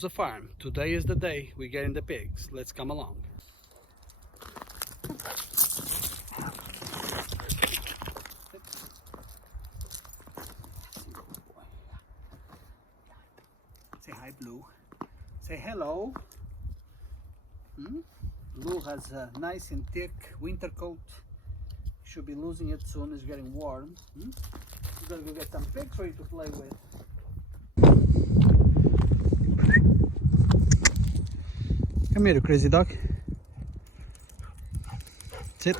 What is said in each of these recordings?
the farm. Today is the day we're getting the pigs. Let's come along. Say hi, Blue. Say hello. Blue has a nice and thick winter coat. Should be losing it soon. It's getting warm. We're gonna go get some pigs for you to play with. Come here, you crazy dog. Sit.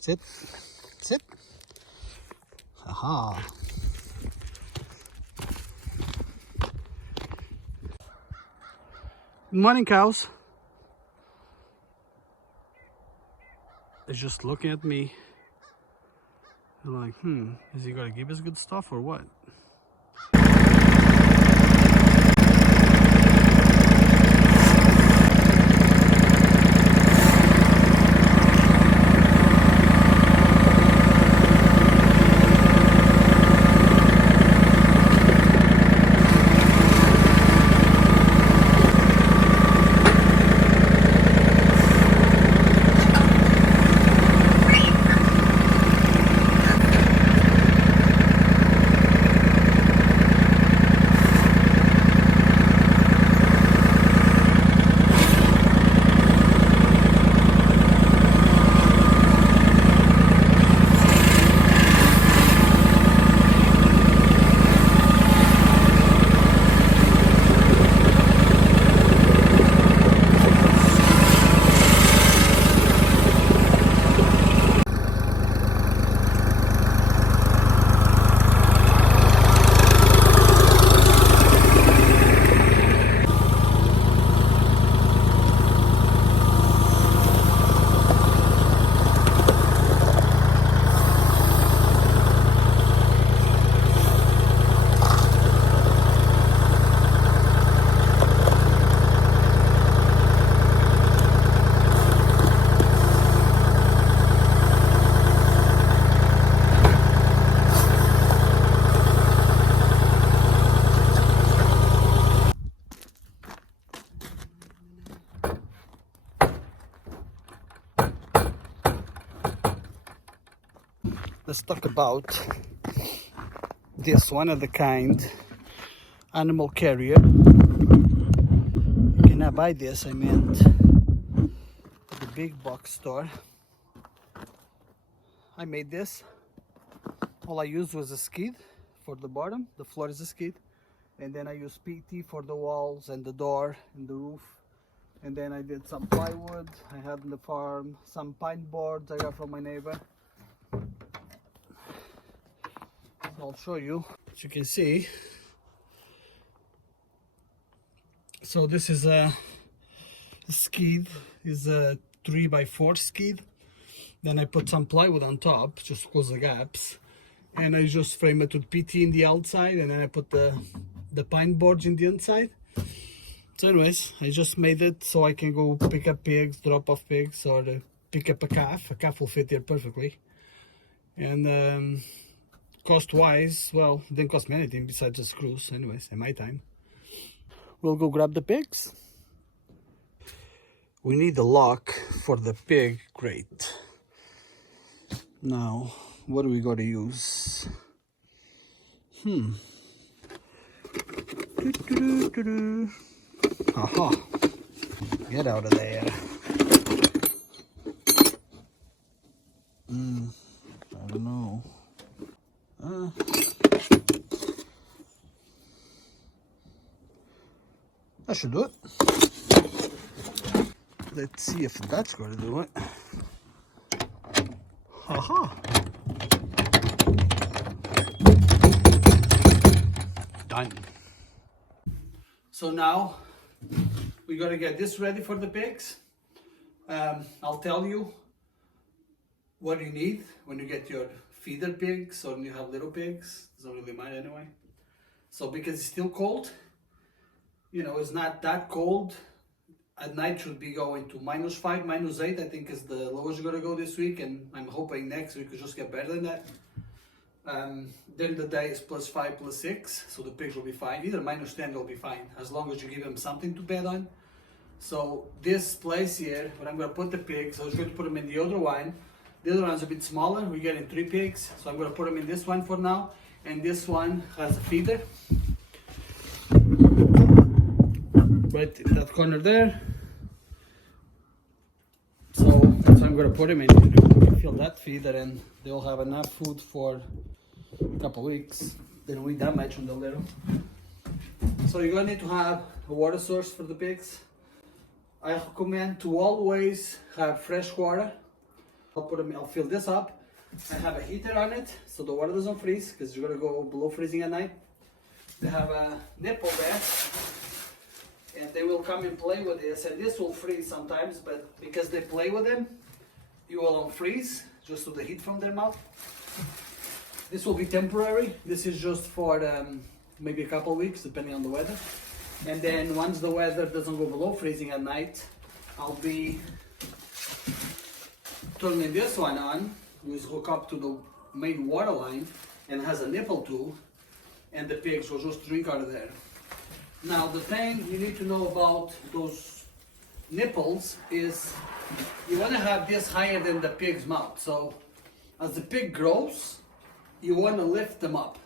Sit. Sit. Aha. Good morning, cows. They're just looking at me. They're like, is he gonna give us good stuff or what? Let's talk about this one of the kind animal carrier. You cannot buy this, I meant at the big box store. I made this. All I used was a skid for the bottom. The floor is a skid. And then I used PT for the walls and the door and the roof. And then I did some plywood I had in the farm, some pine boards I got from my neighbor. I'll show you. As you can see, so this is a skid, is a 3x4 skid. Then I put some plywood on top just to close the gaps, and I just frame it with PT in the outside, and then I put the pine boards in the inside. So anyways, I just made it so I can go pick up pigs, drop off pigs, or pick up a calf. A calf will fit here perfectly. And cost wise, well, it didn't cost me anything besides the screws, anyways, in my time. We'll go grab the pigs. We need a lock for the pig crate. Now, what do we got to use? Aha! Get out of there. I don't know. That should do it. Let's see if that's going to do it. Haha. Done. So now we got to get this ready for the pigs. I'll tell you what you need when you get your feeder pigs or when you have little pigs. Doesn't really matter anyway. So because it's still cold, you know, it's not that cold. At night should be going to -5, -8, I think is the lowest you're gonna go this week, and I'm hoping next week will just get better than that. Then the day is +5 +6, so the pigs will be fine. Either -10 will be fine, as long as you give them something to bed on. So this place here, where I'm going to put the pigs, I was going to put them in the other one. The other one's a bit smaller, we're getting 3 pigs, so I'm going to put them in this one for now. And this one has a feeder. Right in that corner there. So that's what I'm going to put them in. Fill that feeder and they'll have enough food for a couple weeks. They don't eat that much when they're little. So you're going to need to have a water source for the pigs. I recommend to always have fresh water. I'll fill this up. I have a heater on it so the water doesn't freeze because you're going to go below freezing at night. They have a nipple there and they will come and play with this, and this will freeze sometimes, but because they play with them, you will unfreeze just to the heat from their mouth. This will be temporary. This is just for maybe a couple weeks depending on the weather. And then once the weather doesn't go below freezing at night, I'll be turning this one on, which is hooked up to the main water line and has a nipple too, and the pigs will just drink out of there. Now the thing you need to know about those nipples is you want to have this higher than the pig's mouth. So as the pig grows, you want to lift them up,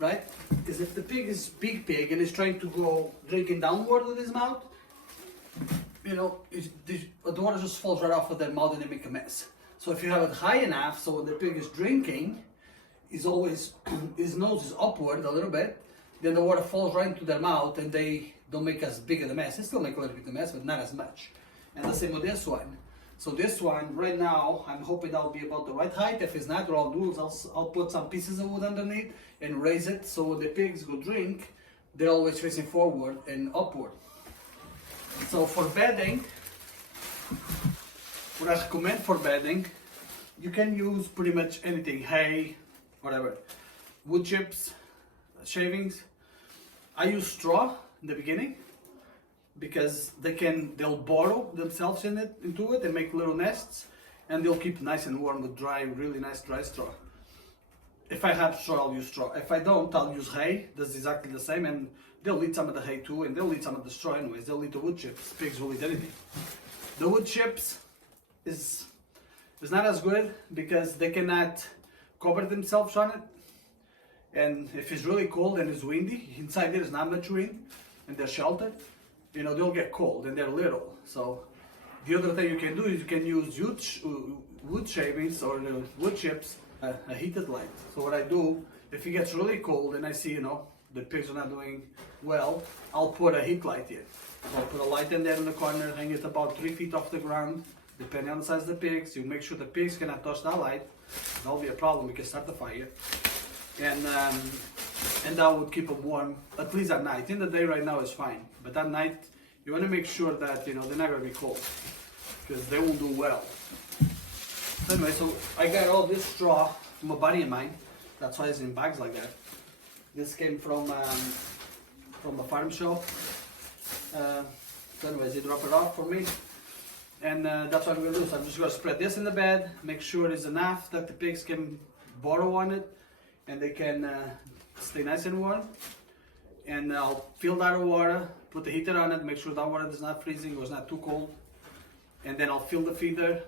right? Because if the pig is big pig and is trying to go drinking downward with his mouth, you know, the water just falls right off of their mouth and they make a mess. So if you have it high enough, so when the pig is drinking, is always his nose is upward a little bit, then the water falls right into their mouth and they don't make as big of a mess. They still make a little bit of a mess, but not as much. And the same with this one. So this one right now, I'm hoping that'll be about the right height. If it's not, what I'll do is I'll put some pieces of wood underneath and raise it so when the pigs go drink, they're always facing forward and upward. So for bedding, what I recommend for bedding, you can use pretty much anything, hay, whatever, wood chips, shavings. I use straw in the beginning because they'll burrow themselves into it and make little nests, and they'll keep nice and warm with really nice dry straw. If I have straw, I'll use straw. If I don't, I'll use hay. That's exactly the same, and they'll eat some of the hay too, and they'll eat some of the straw anyways. They'll eat the wood chips. Pigs will eat anything. The wood chips is not as good because they cannot cover themselves on it. And if it's really cold and it's windy, inside there is not much wind and they're sheltered, you know, they'll get cold and they're little. So the other thing you can do is you can use wood shavings or the wood chips, a heated light. So what I do, if it gets really cold and I see, you know, the pigs are not doing well, I'll put a heat light in. I'll put a light in there in the corner, hang it about 3 feet off the ground, depending on the size of the pigs. You make sure the pigs cannot touch that light. That'll be a problem, we can start the fire. And that would keep them warm, at least at night. In the day right now is fine, but at night you want to make sure that, you know, they're not going to be cold because they won't do well. So anyway, so I got all this straw from a buddy of mine. That's why it's in bags like that. This came from a farm shop. So anyways, they drop it off for me. And that's what I'm going to do. So I'm just going to spread this in the bed, make sure it's enough that the pigs can burrow on it and they can stay nice and warm. And I'll fill that with water, put the heater on it, make sure that water is not freezing or it's not too cold. And then I'll fill the feeder,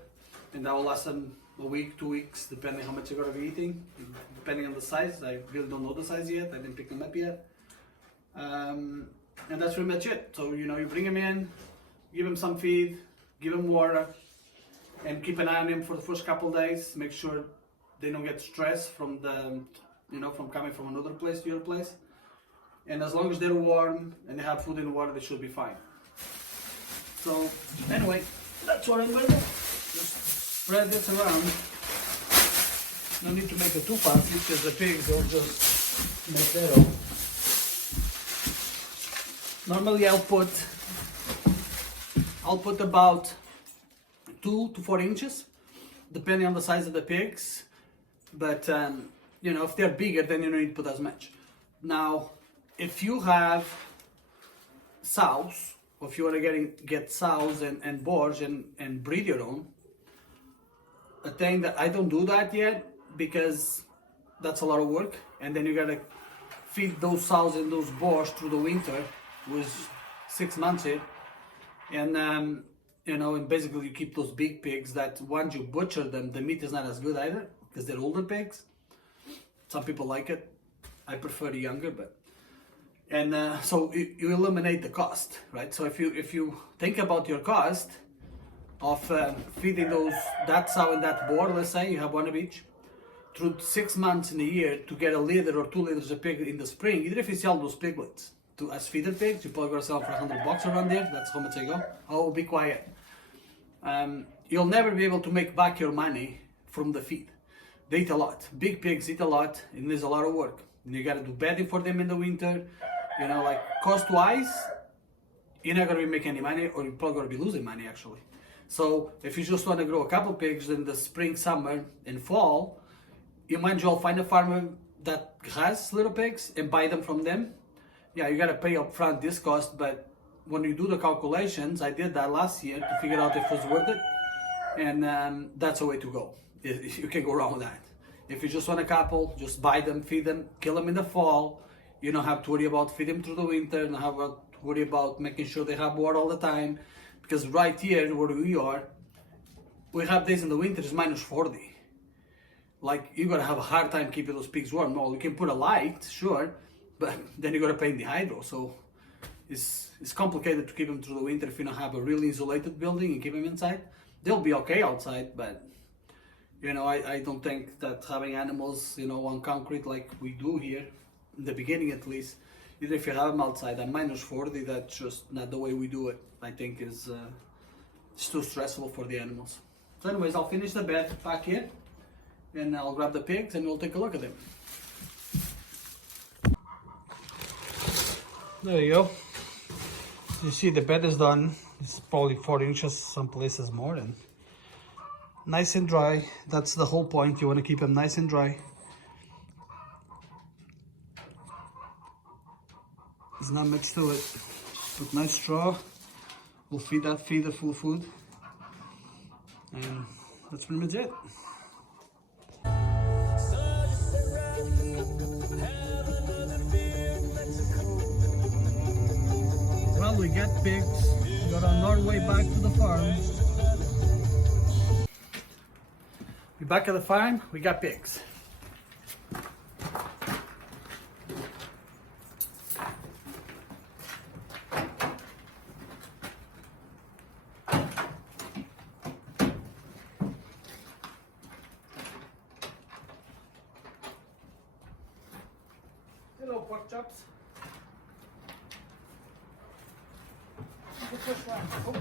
and that will last them a week, 2 weeks, depending how much they're going to be eating, depending on the size. I really don't know the size yet, I didn't pick them up yet. And that's pretty much it. So, you know, you bring them in, give them some feed, give them water, and keep an eye on them for the first couple of days. Make sure they don't get stressed from from coming from another place to your place. And as long as they're warm and they have food and water, they should be fine. So anyway, that's what I'm going to do. Just spread this around. No need to make it too fast because the pigs will just make their own. Normally I'll put about 2 to 4 inches, depending on the size of the pigs. But you know, if they're bigger, then you don't need to put as much. Now, if you have sows, or if you want to get sows and boars and breed your own, a thing that I don't do that yet because that's a lot of work. And then you gotta feed those sows and those boars through the winter, with 6 months here. And you know, and basically you keep those big pigs that once you butcher them, the meat is not as good either because they're older pigs. Some people like it. I prefer the younger, but and so you eliminate the cost, right? So if you think about your cost of feeding that sow and that boar, let's say you have one of each, through 6 months in a year to get a liter or 2 liters of pig in the spring, even if you sell those piglets as feeder pigs, you probably gonna sell for $100 around there. That's how much I go. Oh, be quiet. You'll never be able to make back your money from the feed. They eat a lot. Big pigs eat a lot, and there's a lot of work. And you gotta do bedding for them in the winter. You know, like cost-wise, you're not gonna be making any money, or you're probably gonna be losing money actually. So if you just want to grow a couple pigs in the spring, summer, and fall, you might as well find a farmer that has little pigs and buy them from them. Yeah, you gotta pay upfront this cost, but when you do the calculations, I did that last year to figure out if it was worth it, and that's the way to go. You can go wrong with that. If you just want a couple, just buy them, feed them, kill them in the fall. You don't have to worry about feeding them through the winter, don't have to worry about making sure they have water all the time. Because right here where we are, we have days in the winter it's minus 40. Like you're gonna have a hard time keeping those pigs warm. No, you can put a light, sure, but then you're gonna pay in the hydro. So it's complicated to keep them through the winter if you don't have a really insulated building and keep them inside. They'll be okay outside, but you know, I don't think that having animals, you know, on concrete like we do here, in the beginning at least, even if you have them outside at minus 40, that's just not the way we do it. I think it's too stressful for the animals. So anyways, I'll finish the bed back here, and I'll grab the pigs and we'll take a look at them. There you go. You see the bed is done. It's probably 4 inches, some places more, and nice and dry. That's the whole point. You want to keep them nice and dry. There's not much to it. Put nice straw. We'll feed that feeder full of food. And that's pretty much it. Well, we got pigs. Got on our way back to the farm. We're back at the farm. We got pigs. Hello, pork chops. Push one. Oh.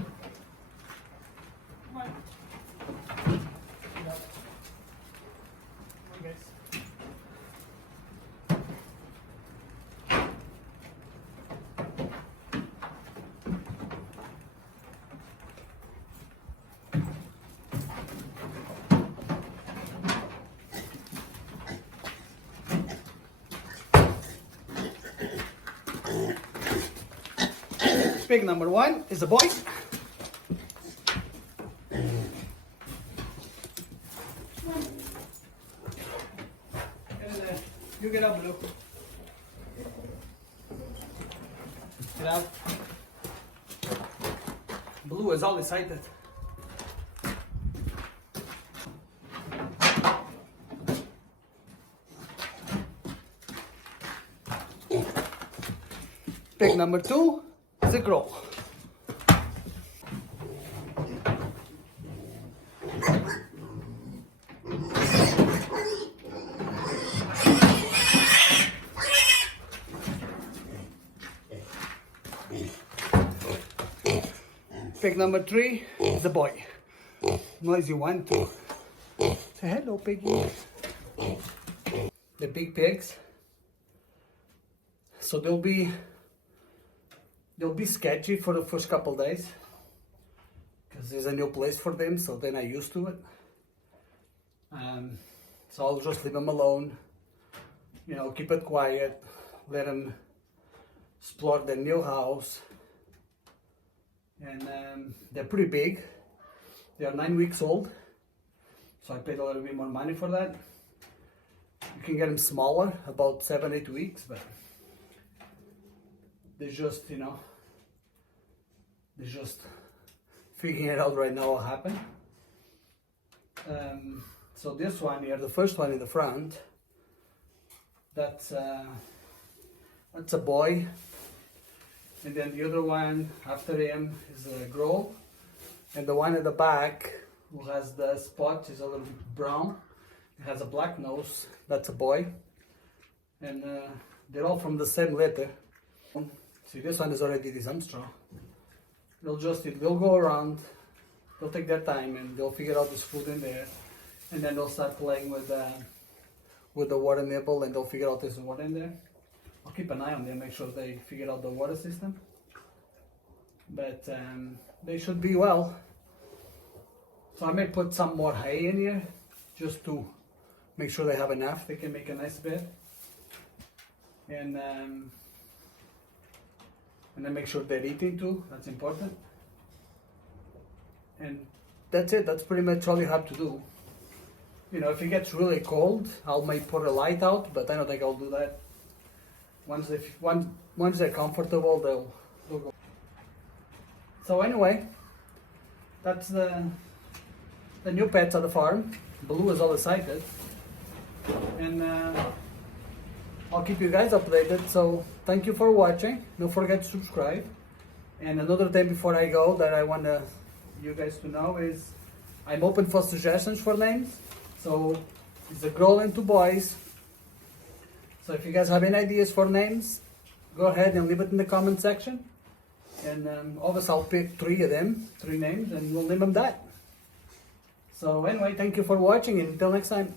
Come on. Get up. Come on, guys. Pig number 1 is a boy. You get up, Blue. Get out. Blue is all excited. Pig number 2 is a girl. Pig number 3 is a boy. Noisy one too. Say hello, piggy. The big pigs. So they'll be sketchy for the first couple days because there's a new place for them, so they're not used to it. So I'll just leave them alone. You know, keep it quiet. Let them explore their new house. And they're pretty big. They are 9 weeks old, so I paid a little bit more money for that You can get them smaller, about 7-8 weeks, but they're just, you know, they're just figuring it out right now what happened. So this one here, the first one in the front, that's a boy, and then the other one after him is a girl, and the one at the back who has the spot is a little bit brown. It has a black nose. That's a boy, and they're all from the same litter. See, this one is already this straw. They'll go around. They'll take their time and they'll figure out this food in there, and then they'll start playing with the water nipple, and they'll figure out there's water in there. I'll keep an eye on them, make sure they figure out the water system. But they should be well. So I may put some more hay in here just to make sure they have enough. They can make a nice bed, and then make sure they're eating too. That's important. And that's it. That's pretty much all you have to do. You know, if it gets really cold, I'll may put a light out, but I don't think I'll do that. Once they're comfortable, they'll go. So anyway, that's the new pets at the farm. Blue is all excited, and I'll keep you guys updated. So thank you for watching. Don't forget to subscribe. And another thing before I go that I want you guys to know is I'm open for suggestions for names. So it's a girl and 2 boys. So if you guys have any ideas for names, go ahead and leave it in the comment section. And obviously I'll pick 3 names, and we'll name them that. So anyway, thank you for watching, and until next time.